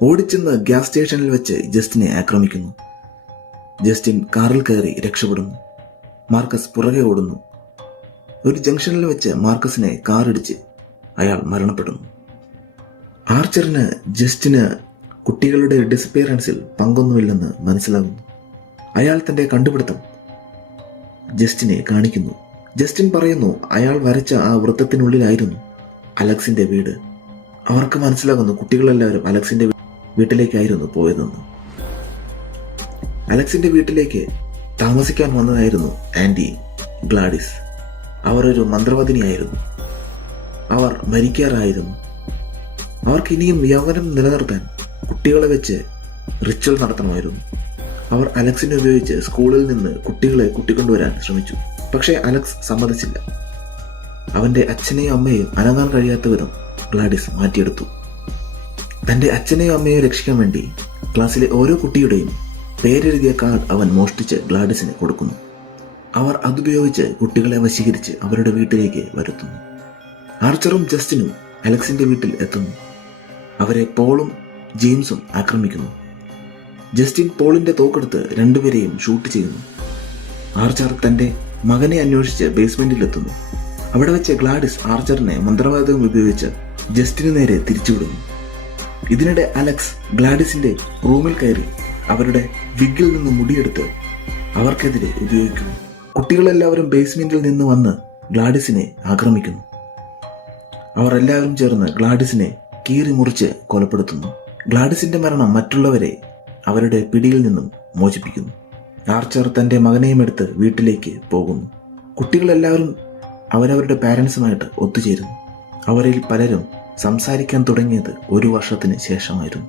ഓടിച്ചെന്ന് ഗ്യാസ് സ്റ്റേഷനിൽ വെച്ച് ജസ്റ്റിനെ ആക്രമിക്കുന്നു. ജസ്റ്റിൻ കാറിൽ കയറി രക്ഷപ്പെടുന്നു. മാർക്കസ് പുറകെ ഓടുന്നു. ഒരു ജംഗ്ഷനിൽ വെച്ച് മാർക്കസിനെ കാറിടിച്ച് അയാൾ മരണപ്പെടുന്നു. ആർച്ചറിന് ജസ്റ്റിന് കുട്ടികളുടെ ഡിസപ്പിയറൻസിൽ പങ്കൊന്നുമില്ലെന്ന് മനസ്സിലാകുന്നു. അയാൾ തന്റെ കണ്ടുപിടുത്തം ജസ്റ്റിനെ കാണിക്കുന്നു. ജസ്റ്റിൻ പറയുന്നു അയാൾ വരച്ച ആ വൃത്തത്തിനുള്ളിലായിരുന്നു അലക്സിന്റെ വീട്. അവർക്ക് മനസ്സിലാകുന്നു കുട്ടികളെല്ലാവരും അലക്സിന്റെ വീട്ടിലേക്കായിരുന്നു പോയതെന്ന്. അലക്സിന്റെ വീട്ടിലേക്ക് താമസിക്കാൻ വന്നതായിരുന്നു ആന്റി ഗ്ലാഡിസ്. അവർ ഒരു മന്ത്രവാദിനിയായിരുന്നു. അവർ മരിക്കാറായിരുന്നു. അവർക്ക് ഇനിയും യൗവനം നിലനിർത്താൻ കുട്ടികളെ വെച്ച് റിച്വൽ നടത്തണമായിരുന്നു. അവർ അലക്സിനെ ഉപയോഗിച്ച് സ്കൂളിൽ നിന്ന് കുട്ടികളെ കൂട്ടിക്കൊണ്ടുവരാൻ ശ്രമിച്ചു. പക്ഷേ അലക്സ് സമ്മതിച്ചില്ല. അവന്റെ അച്ഛനെയും അമ്മയെയും അനങ്ങാൻ കഴിയാത്ത വിധം ഗ്ലാഡിസ് മാറ്റിയെടുത്തു. തന്റെ അച്ഛനെയും അമ്മയെയും രക്ഷിക്കാൻ വേണ്ടി ക്ലാസ്സിലെ ഓരോ കുട്ടിയുടെയും പേരെഴുതിയ കാർഡ് അവൻ മോഷ്ടിച്ച് ഗ്ലാഡിസിന് കൊടുക്കുന്നു. അവർ അതുപയോഗിച്ച് കുട്ടികളെ വശീകരിച്ച് അവരുടെ വീട്ടിലേക്ക് വരുത്തുന്നു. ആർച്ചറും ജസ്റ്റിനും അലക്സിന്റെ വീട്ടിൽ എത്തുന്നു. അവരെ പോളും ജെയിംസും ആക്രമിക്കുന്നു. ജസ്റ്റിൻ പോളിന്റെ തോക്കെടുത്ത് രണ്ടുപേരെയും ഷൂട്ട് ചെയ്യുന്നു. ആർച്ചർ തന്റെ മകനെ അന്വേഷിച്ച് ബേസ്മെന്റിലെത്തുന്നു. അവിടെ വെച്ച് ഗ്ലാഡിസ് ആർച്ചറിനെ മന്ത്രവാദം ഉപയോഗിച്ച് ജസ്റ്റിനു നേരെ തിരിച്ചുവിടുന്നു. ഇതിനിടെ അലക്സ് ഗ്ലാഡിസിന്റെ റൂമിൽ കയറി അവരുടെ വിഗിൽ നിന്ന് മുടിയെടുത്ത് അവർക്കെതിരെ ഉപയോഗിക്കുന്നു. കുട്ടികളെല്ലാവരും ബേസ്മെന്റിൽ നിന്ന് വന്ന് ഗ്ലാഡിസിനെ ആക്രമിക്കുന്നു. അവർ എല്ലാവരും ചേർന്ന് ഗ്ലാഡിസിനെ കീറി മുറിച്ച് കൊലപ്പെടുത്തുന്നു. ഗ്ലാഡിസിന്റെ മരണം മറ്റുള്ളവരെ അവരുടെ പിടിയിൽ നിന്നും മോചിപ്പിക്കുന്നു. ആർച്ചർ തന്റെ മകനെയും എടുത്ത് വീട്ടിലേക്ക് പോകുന്നു. കുട്ടികളെല്ലാവരും അവരവരുടെ പാരൻസുമായിട്ട് ഒത്തുചേരുന്നു. അവരിൽ പലരും സംസാരിക്കാൻ തുടങ്ങിയത് 1 വർഷത്തിന് ശേഷമായിരുന്നു.